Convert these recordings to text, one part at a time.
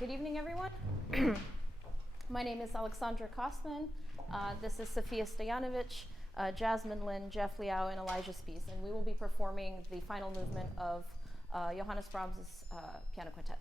Good evening, everyone. My name is Aleksandra Kasman. This is Sophia Stoyanovich, Jasmine Lin, Liao, and Elijah Spies, and we will be performing the final movement of Johannes Brahms' piano quintet.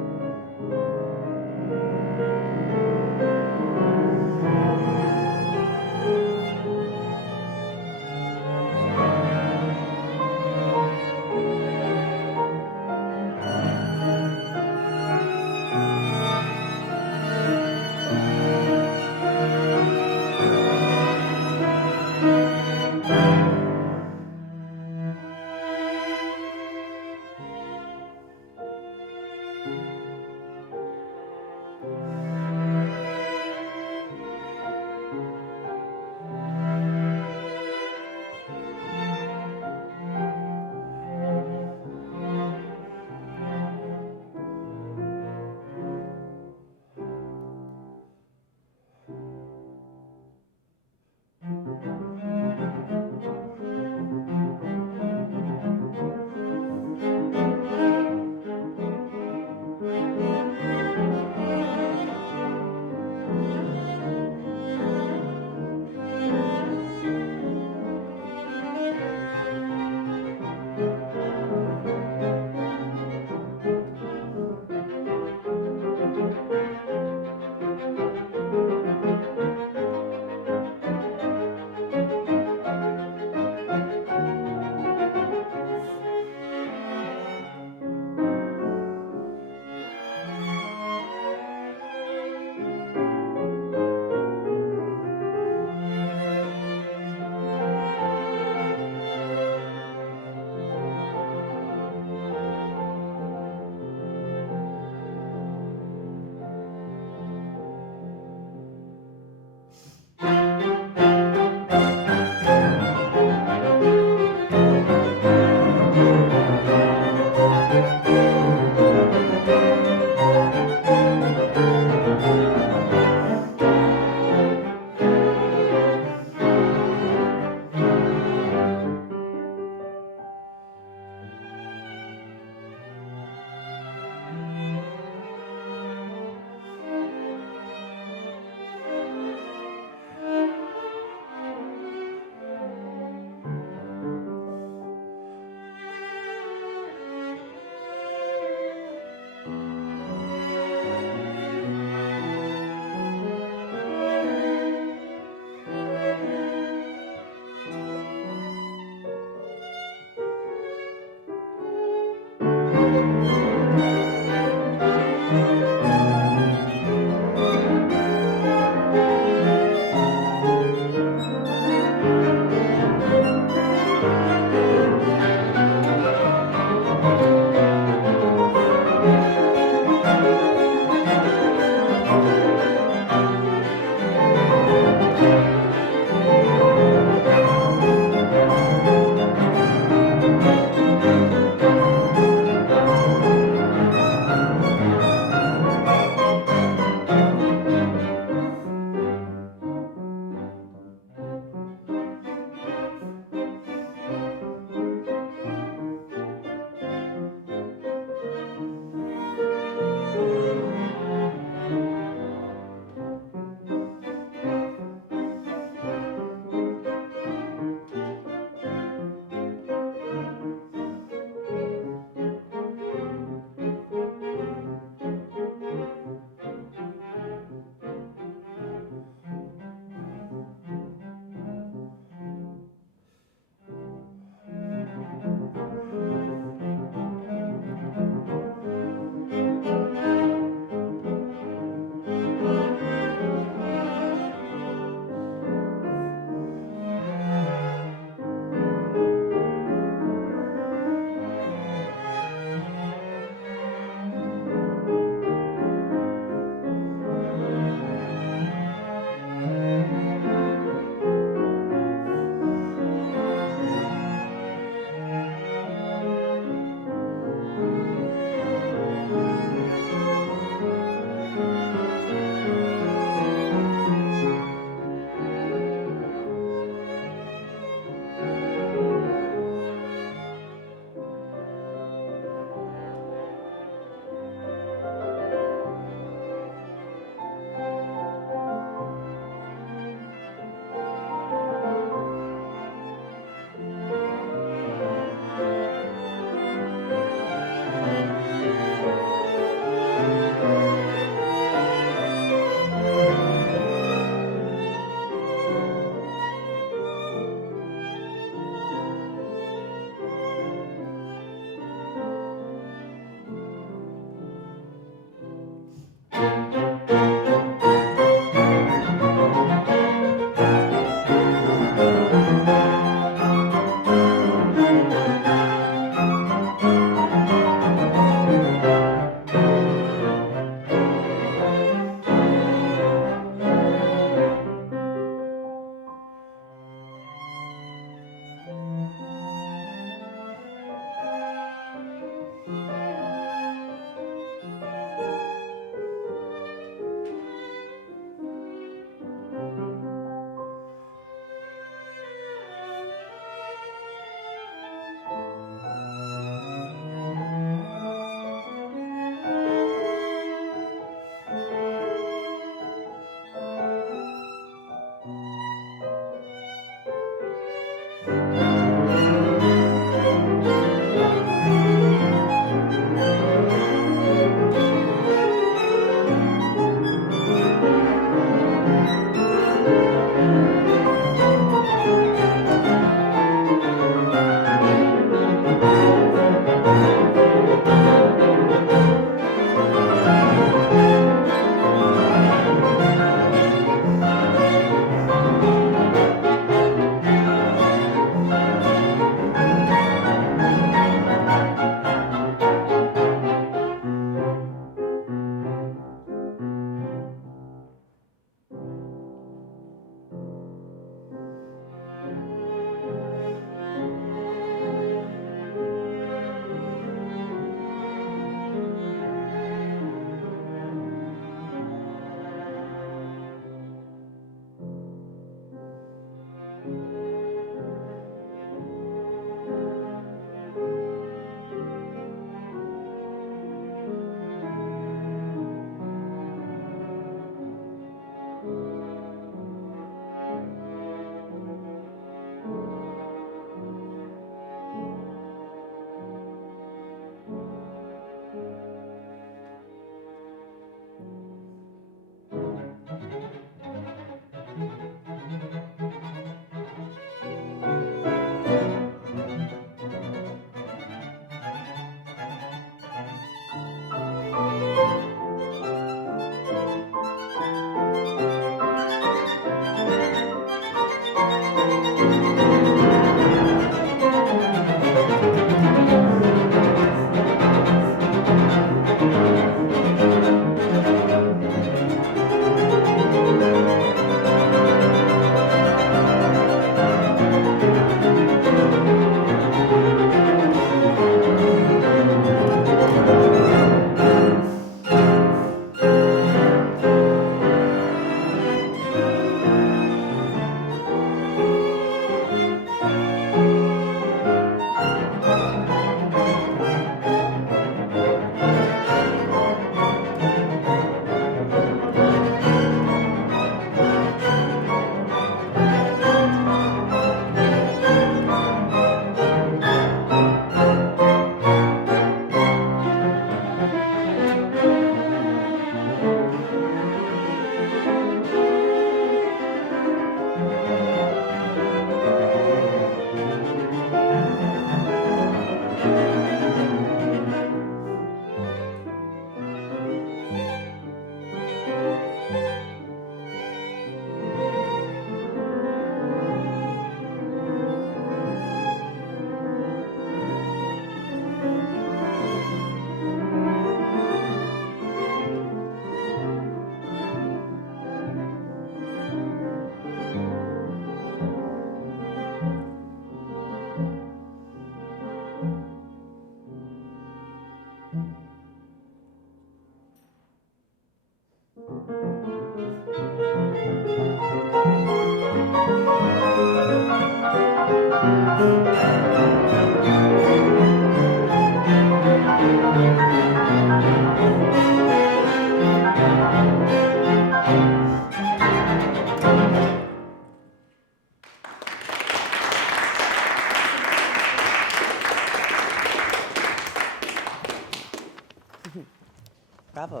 Bravo.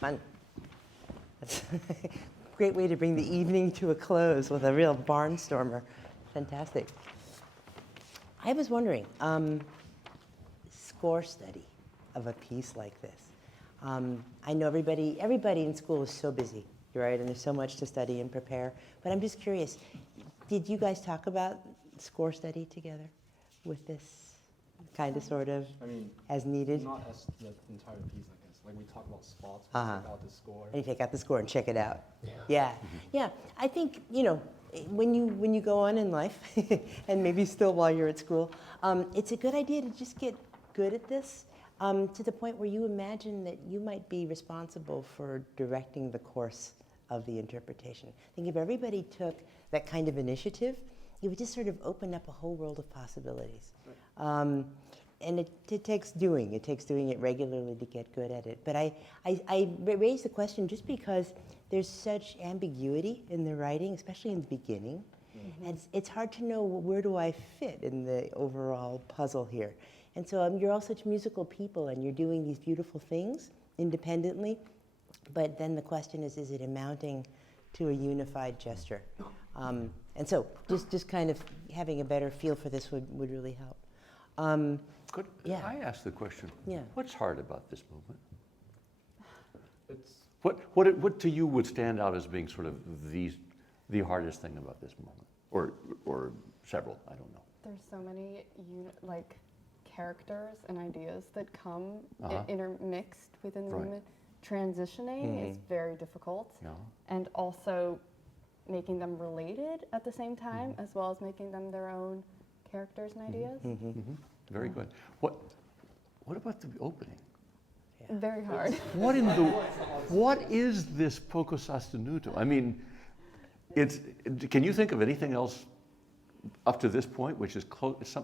Fun. That's a great way to bring the evening to a close with a real barnstormer. Fantastic. I was wondering, score study of a piece like this. I know everybody in school is so busy, right? And there's so much to study and prepare. But I'm just curious, did you guys talk about score study together with this? Kind of, sort of, I mean, as needed? not as the entire piece, I guess. Like we talk about spots, we take out the score. And you take out the score and check it out. Yeah. Yeah. I think, you know, when you go on in life, and maybe still while you're at school, it's a good idea to just get good at this to the point where you imagine that you might be responsible for directing the course of the interpretation. I think if everybody took that kind of initiative, it would just sort of open up a whole world of possibilities. And it takes doing. It takes doing it regularly to get good at it. But I raised the question just because there's such ambiguity in the writing, especially in the beginning. And it's hard to know where do I fit in the overall puzzle here. And so you're all such musical people, and you're doing these beautiful things independently. But then the question is it amounting to a unified gesture? And so just kind of having a better feel for this would really help. Could I ask the question? Yeah. What's hard about this movement? It's What to you would stand out as being sort of the hardest thing about this movement, or several? I don't know. There's so many characters and ideas that come intermixed within the movement. Transitioning is very difficult, and also making them related at the same time, as well as making them their own characters and ideas. Very good. What about the opening? Very hard. What is this poco sostenuto? I mean, can you think of anything else up to this point which is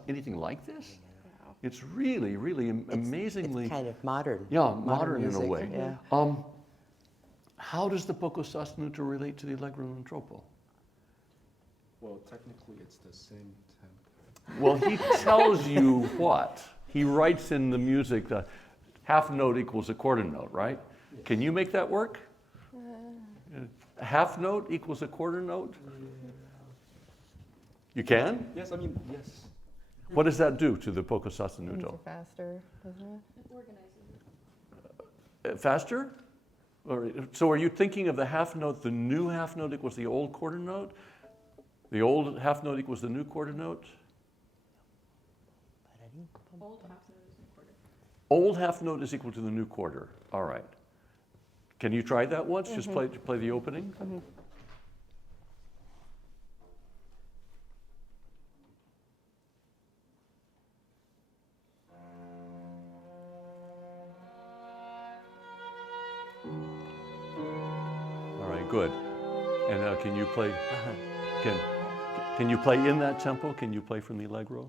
anything like this? No. It's really, really amazingly. It's kind of modern. Yeah, modern in music. a way. Yeah. How does the poco sostenuto relate to the allegro non troppo? well, technically it's the same tempo. Well, he tells you what? He writes in the music that half note equals a quarter note, right? Yes. Can you make that work? A half note equals a quarter note? You can? Yes, I mean, yes. What does that do to the poco Makes sostenuto? it faster, doesn't it? It organizes it. Faster? So are you thinking of the half note, the new half note equals the old quarter note? The old half note equals the new quarter note? Old half note is new quarter. Old half note is equal to the new quarter. All right. Can you try that once? Just play the opening? All right, good. And now can you play? Can you play in that tempo? Can you play from the allegro?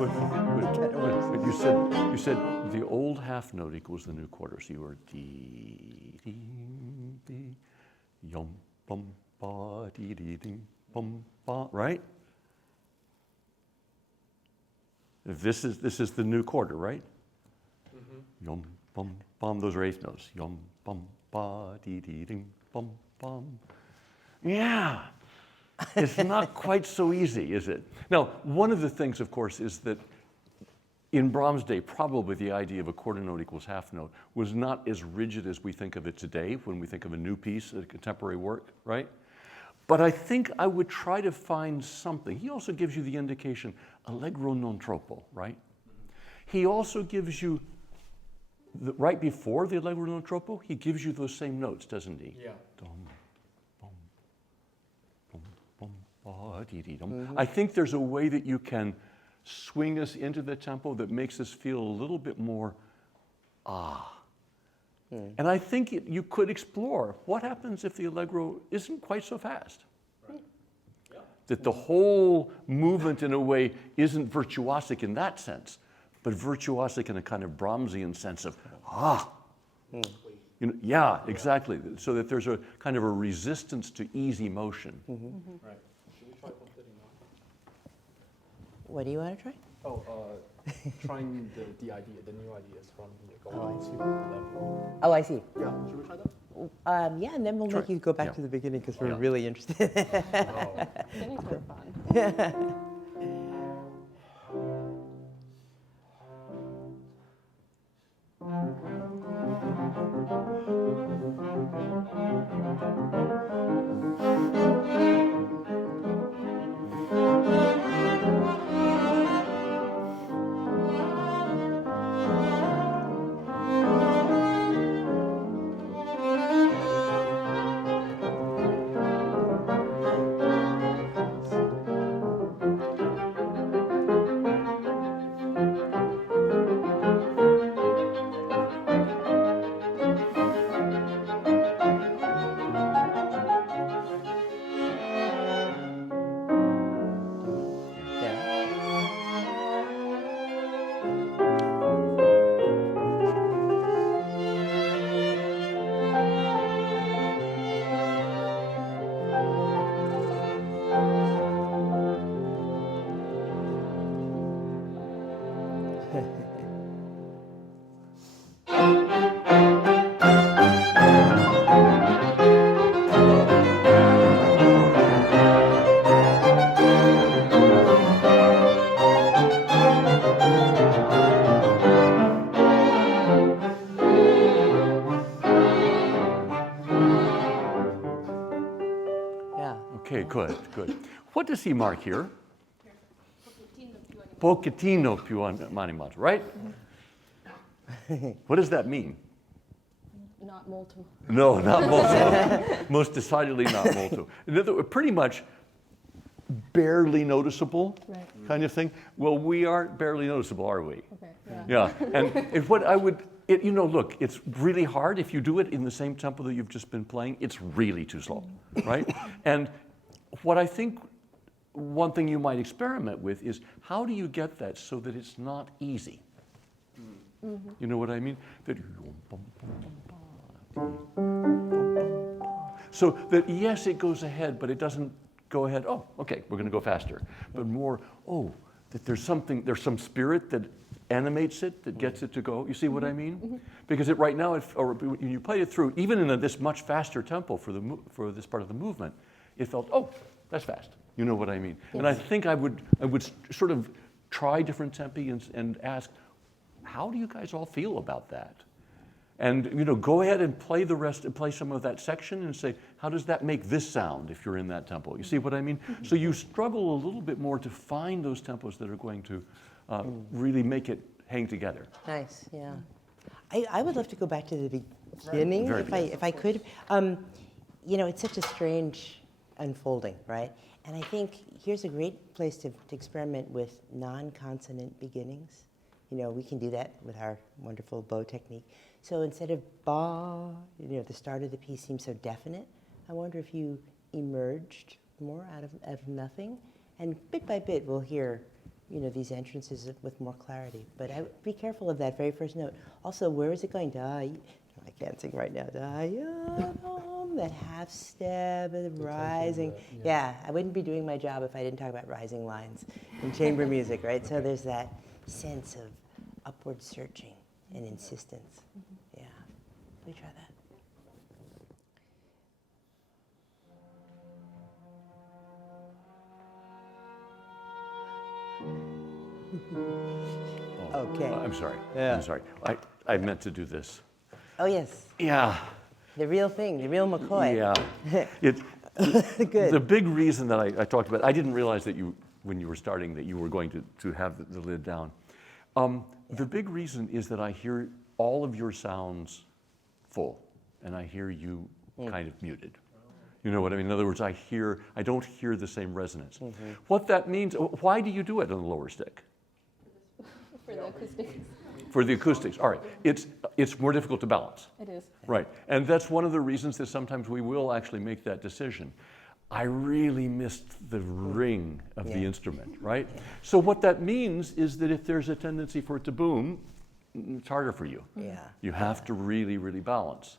But you said the old half note equals the new quarter. So you were dee dee dee yum bum ba dee dee ding bum ba, right? This is the new quarter, right? Yum bum bum. Those are eighth notes. Yum bum ba dee dee ding bum bum. Yeah. It's not quite so easy, is it? Now, one of the things, of course, is that in Brahms' day, probably the idea of a quarter note equals half note was not as rigid as we think of it today when we think of a new piece, a contemporary work, right? But I think I would try to find something. He also gives you the indication, allegro non troppo, right? He also gives you, right before the allegro non troppo, he gives you those same notes, doesn't he? Yeah. Dum, bum, bum, bum, ba-dee-dee-dum. I think there's a way that you can swing us into the tempo that makes us feel a little bit more And I think you could explore what happens if the allegro isn't quite so fast. That the whole movement, in a way, isn't virtuosic in that sense, but virtuosic in a kind of Brahmsian sense of, You know, yeah, exactly. So that there's a kind of a resistance to easy motion. Right. Should we try completing now? What do you want to try? Oh, trying the idea, the new ideas from the going to level. Oh, I see. Yeah, should we try that? Yeah, and then we'll make you go back to the beginning because we're Yeah. really interested. Beginnings are fun. Okay, good, good. What does he mark here? Pochettino più animato, right? What does that mean? Not molto. No, not molto. Most decidedly not molto. In other words, pretty much barely noticeable kind of thing. Well, we aren't barely noticeable, are we? Okay. Yeah. And what I would, you know, look, it's really hard if you do it in the same tempo that you've just been playing. It's really too slow, right? And what I think one thing you might experiment with is how do you get that so that it's not easy? You know what I mean? So that, yes, it goes ahead, but it doesn't go ahead, oh, okay, we're going to go faster. But more, that there's some spirit that animates it, that gets it to go. You see what I mean? Because right now, or when you played it through, even in this much faster tempo for this part of the movement, it felt, oh, that's fast. You know what I mean? Yes. And I think I would sort of try different tempi and ask, how do you guys all feel about that? And you know, go ahead and play the rest and play some of that section and say, how does that make this sound if you're in that tempo? You see what I mean? So you struggle a little bit more to find those tempos that are going to really make it hang together. Nice, yeah. I would love to go back to the beginning if I could. You know, it's such a strange unfolding, right? And I think here's a great place to experiment with non-consonant beginnings. You know, we can do that with our wonderful bow technique. So instead of ba, you know, the start of the piece seems so definite. I wonder if you emerged more out of nothing, and bit by bit we'll hear, you know, these entrances with more clarity. But I would be careful of that very first note. Also, where is it going? Da, I can't sing right now. Da, ya, that half step, the rising. Yeah, I wouldn't be doing my job if I didn't talk about rising lines in chamber music, right? So there's that sense of upward searching and insistence. Yeah, let me try that. Okay. I'm sorry. Yeah. I'm sorry. I meant to do this. Oh, yes. Yeah. The real thing, the real McCoy. Yeah. Good. The big reason that I talked about, I didn't realize that when you were starting, that you were going to have the lid down. The big reason is that I hear all of your sounds full, and I hear you kind of muted. You know what I mean? In other words, I don't hear the same resonance. What that means, why do you do it on the lower stick? For the acoustics. For the acoustics, all right. It's more difficult to balance. It is. Right, and that's one of the reasons that sometimes we will actually make that decision. I really missed the ring of the instrument, right? So what that means is that if there's a tendency for it to boom, it's harder for you. Yeah. You have to really, really balance.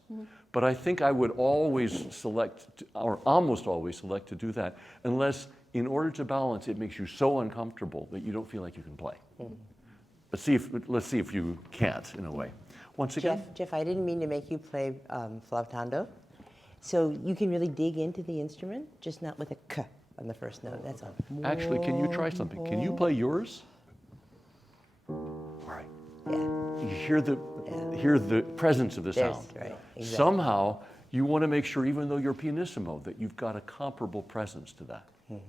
But I think I would always select, or almost always select to do that, unless in order to balance, it makes you so uncomfortable that you don't feel like you can play. Let's see if you can't, in a way. Once again. Jeff, I didn't mean to make you play flautando. So you can really dig into the instrument, just not with a k on the first note, that's all. Actually, can you try something? Can you play yours? All right. Yeah. You hear the presence of the There's- sound. right, exactly. Somehow, you want to make sure, even though you're pianissimo, that you've got a comparable presence to that. Good.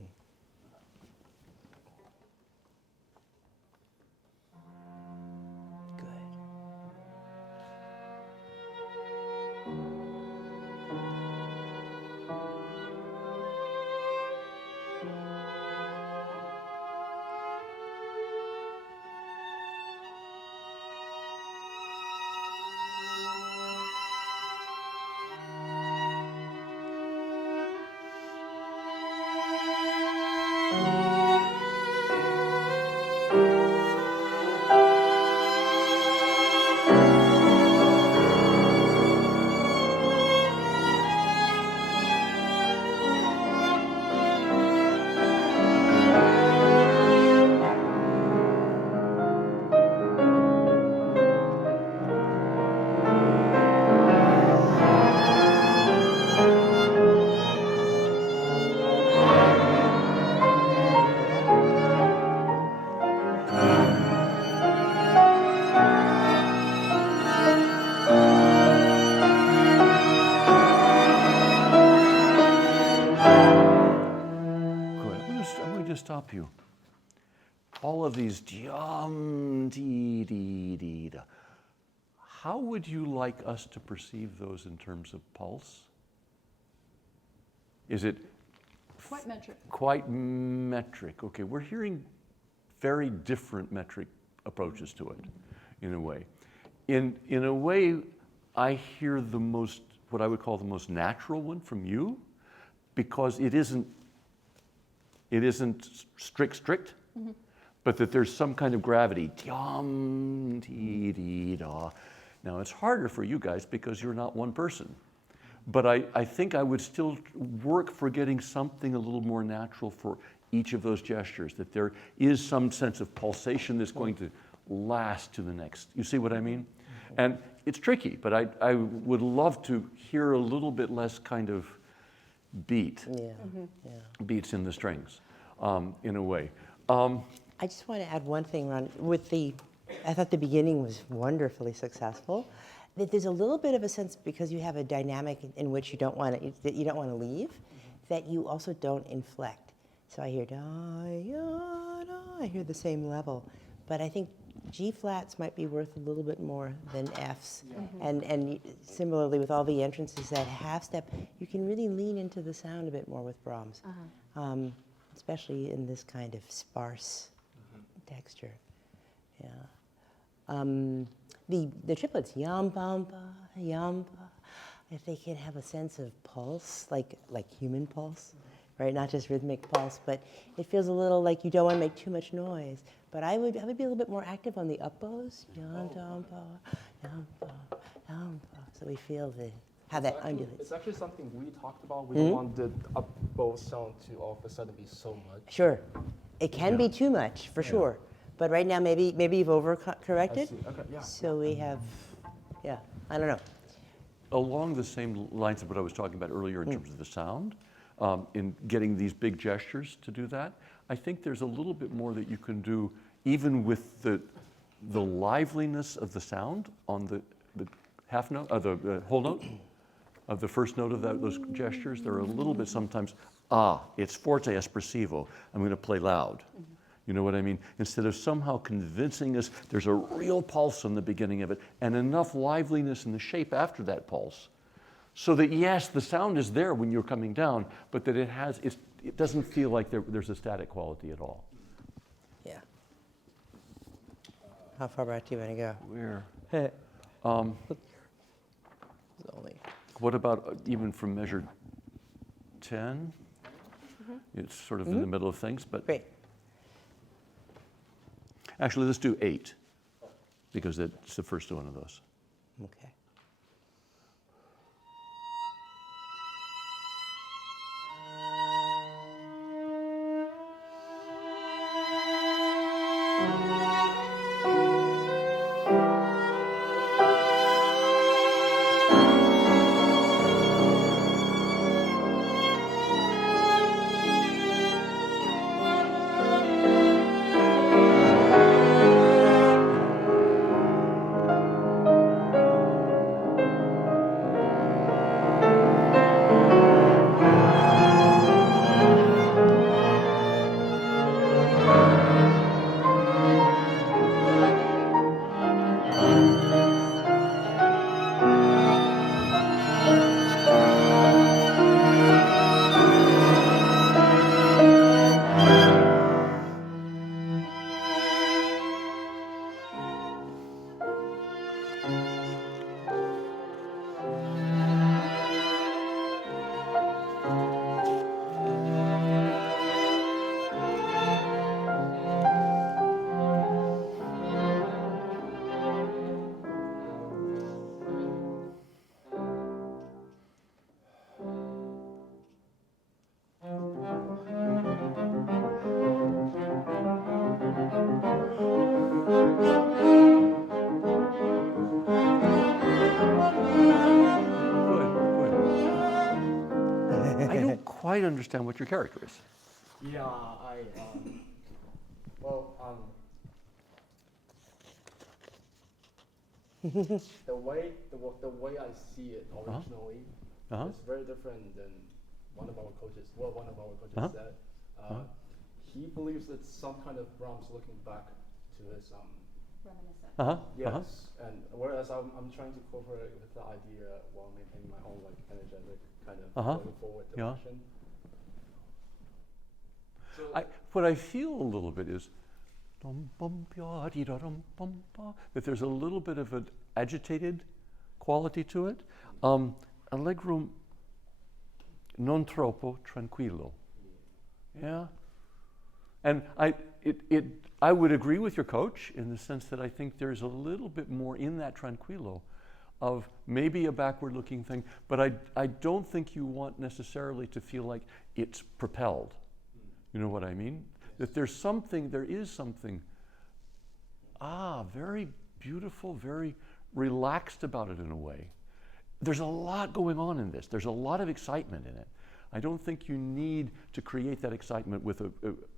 Stop you. All of these dum, dee, dee, dee, da. How would you like us to perceive those in terms of pulse? Is it Quite metric. quite metric? Okay, we're hearing very different metric approaches to it, in a way. In a way, I hear the most, what I would call the most natural one from you, because it isn't strict, but that there's some kind of gravity. Dum, dee, dee, da. Now, it's harder for you guys because you're not one person. But I think I would still work for getting something a little more natural for each of those gestures, that there is some sense of pulsation that's going to last to the next. You see what I mean? And it's tricky, but I would love to hear a little bit less kind of beat. Yeah. Beats in the strings, in a way. I just want to add one thing, Ron. I thought the beginning was wonderfully successful. That there's a little bit of a sense, because you have a dynamic in which you don't want to leave, that you also don't inflect. So I hear da, ya, da. I hear the same level, but I think G flats might be worth a little bit more than Fs. And similarly with all the entrances, that half step, you can really lean into the sound a bit more with Brahms, especially in this kind of sparse texture. Yeah. The triplets, yam bamba, yam ba, if they can have a sense of pulse, like human pulse, right? Not just rhythmic pulse, but it feels a little like you don't want to make too much noise. But I would be a little bit more active on the up bows, yam dam ba, yam ba, yam ba. So we feel how that undulates. It's actually something we talked about. We don't want the up bow sound to all of a sudden be so much. Sure, it can be too much for sure. But right now, maybe you've overcorrected. Okay, yeah. So we have, I don't know. Along the same lines of what I was talking about earlier in terms of the sound, in getting these big gestures to do that, I think there's a little bit more that you can do even with the liveliness of the sound on the half note, the whole note of the first note of those gestures. They're a little bit sometimes, it's forte espressivo, I'm going to play loud. You know what I mean? Instead of somehow convincing us there's a real pulse in the beginning of it and enough liveliness in the shape after that pulse So that yes, the sound is there when you're coming down, but that it doesn't feel like there's a static quality at all. Yeah. How far back do you want to go? Where? It's only. What about even from measure 10? It's sort of in the middle of things, but Great. actually let's do 8 because it's the first one of those. Okay. I don't quite understand what your character is. Yeah, the way I see it originally is very different than one of our coaches. Well, one of our coaches said he believes it's some kind of Brahms looking back to his Reminiscent. yes, and whereas I'm trying to incorporate it with the idea while maintaining my own like energetic kind of going forward direction. So What I feel a little bit is that there's a little bit of an agitated quality to it. Allegro non troppo tranquillo. Yeah. And I would agree with your coach in the sense that I think there's a little bit more in that tranquillo of maybe a backward-looking thing, but I don't think you want necessarily to feel like it's propelled. You know what I mean? That there is something, very beautiful, very relaxed about it in a way. There's a lot going on in this. There's a lot of excitement in it. I don't think you need to create that excitement with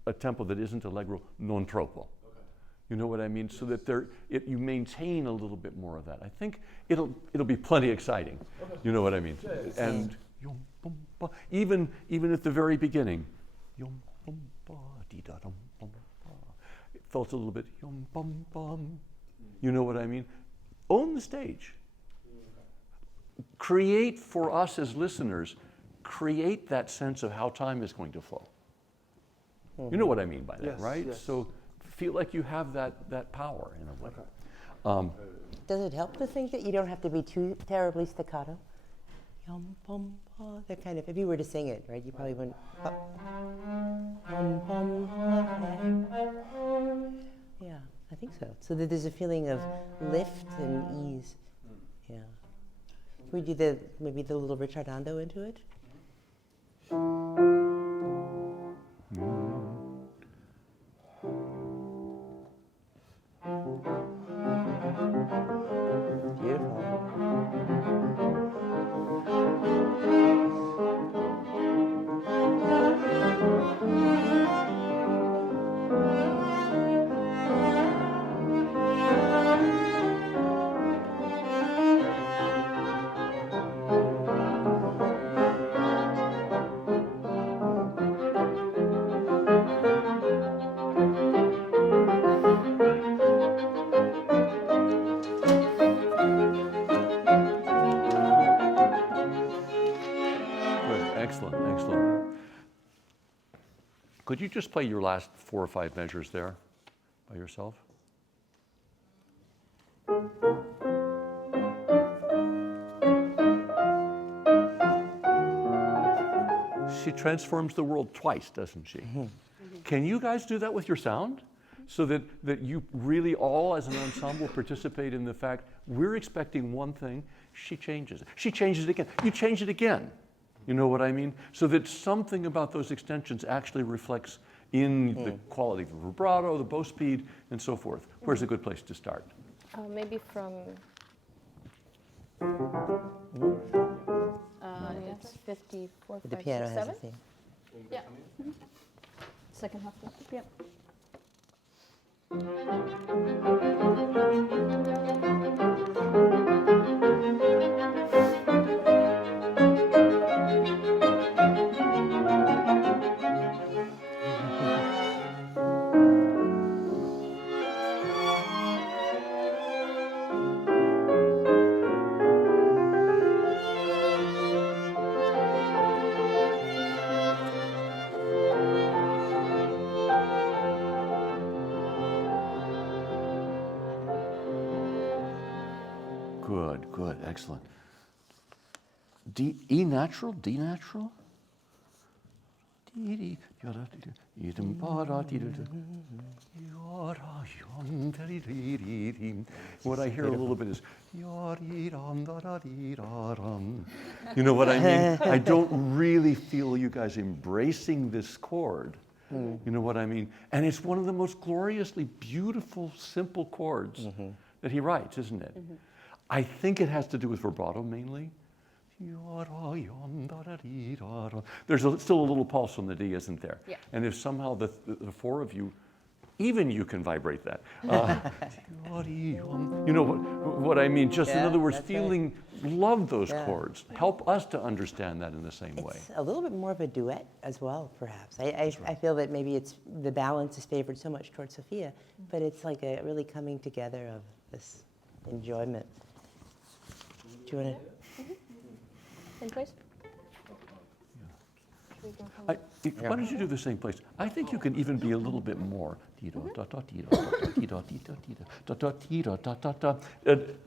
a tempo that isn't allegro non troppo. okay. You know what I mean? So that you maintain a little bit more of that. I think it'll be plenty exciting. Okay. You know what I mean? Yeah, and even at the very beginning, it felt a little bit you know what I mean? Own the stage. Create for us as listeners, create that sense of how time is going to flow. You know what I mean by that, Yes, right? yes. So feel like you have that power in a way. Okay. Does it help to think that you don't have to be too terribly staccato? Yum, bum, ba. That kind of, if you were to sing it, right, you probably wouldn't. Yeah, I think so. So that there's a feeling of lift and ease. Yeah. We do maybe the little ritardando into it. Beautiful. Could you just play your last 4 or 5 measures there by yourself? She transforms the world twice, doesn't she? Can you guys do that with your sound? So that you really all as an ensemble participate in the fact we're expecting one thing, she changes it. She changes it again. You change it again. You know what I mean? So that something about those extensions actually reflects in the quality of the vibrato, the bow speed, and so forth. Where's a good place to start? Maybe from it's 54, The 5, piano 6, has 7. a theme. Yeah. Second half. Yep. Good, good, excellent. E natural, D natural? What I hear a little bit is, you know what I mean? I don't really feel you guys embracing this chord. You know what I mean? And it's one of the most gloriously beautiful, simple chords that he writes, isn't it? I think it has to do with vibrato mainly. There's still a little pulse on the D, isn't there? Yeah. And if somehow the 4 of you, even you can vibrate that. You know what I mean? Just in Yeah, other words, that's right. feeling, love those Yeah. chords. Help us to understand that in the same way. It's a little bit more of a duet as well, perhaps. I feel that maybe it's the balance is favored so much towards Sophia, but it's like a really coming together of this enjoyment. Do you want to? In place. Why don't you do the same place? I think you can even be a little bit more.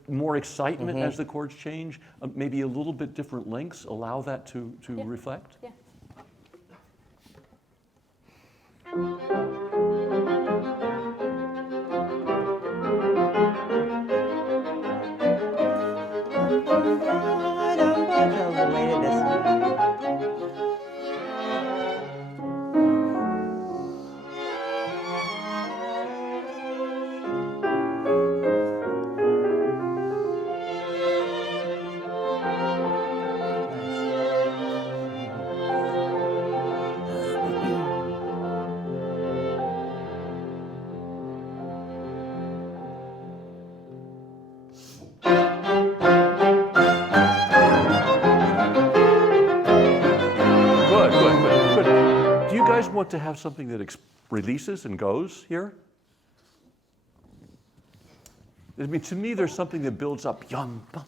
More excitement as the chords change, maybe a little bit different lengths, allow that to reflect. Yeah. The way to this. Do you guys want to have something that releases and goes here? I mean, to me, there's something that builds up. Yum, ba.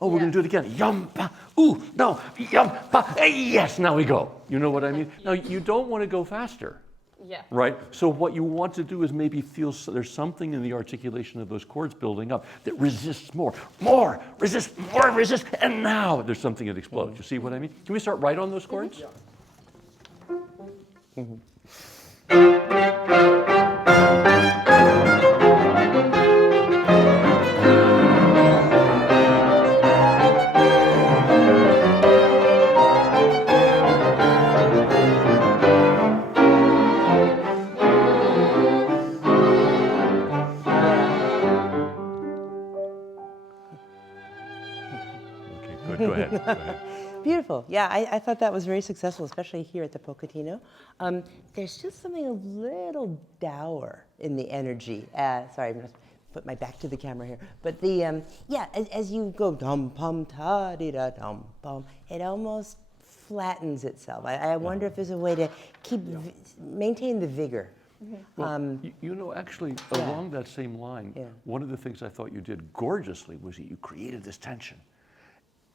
Oh, we're going to do it again. Yum, ba. Ooh, no, yum, ba. Hey, yes, now we go. You know what I mean? Now, you don't want to go faster. Yeah. Right? So what you want to do is maybe feel there's something in the articulation of those chords building up that resists more, resist, and now there's something that explodes. You see what I mean? Can we start right on those chords? Yeah. Okay, good. Go ahead. Go ahead. Beautiful. Yeah, I thought that was very successful, especially here at the Pochettino. There's just something a little dour in the energy. Sorry, I'm going to put my back to the camera here. But the yeah, as you go dum pum ta di da dum pum, it almost flattens itself. I wonder if there's a way to maintain the vigor. Well, you know, actually, along that same line, one of the things I thought you did gorgeously was that you created this tension.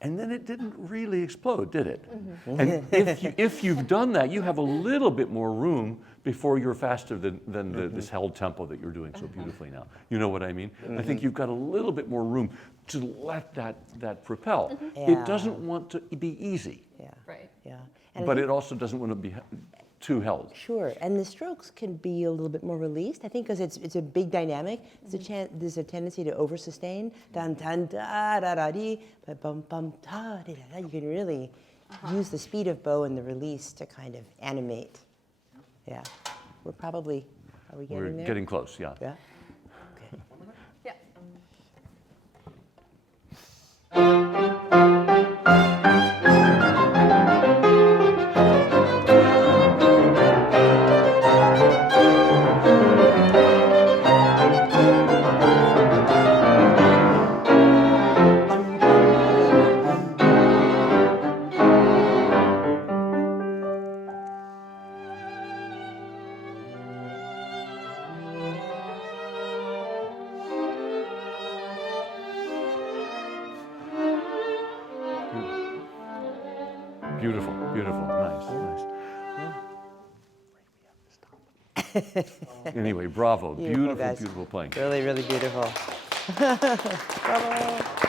And then it didn't really explode, did it? And if you've done that, you have a little bit more room before you're faster than this held tempo that you're doing so beautifully now. You know what I mean? I think you've got a little bit more room to let that propel. Yeah. It doesn't want to be easy, Yeah. Right. Yeah. And I but think- it also doesn't want to be too held. Sure, and the strokes can be a little bit more released. I think because it's a big dynamic. There's a tendency to over sustain. Dun dun da da da dee, but bum bum da da da. You can really use the speed of bow and the release to kind of animate. Yeah, we're probably. Are we getting We're there? getting close, yeah. Yeah. Okay. Yeah. Beautiful, beautiful, nice, nice. Anyway, bravo, Beautiful, beautiful, guys. beautiful playing. Really, really beautiful. Bravo.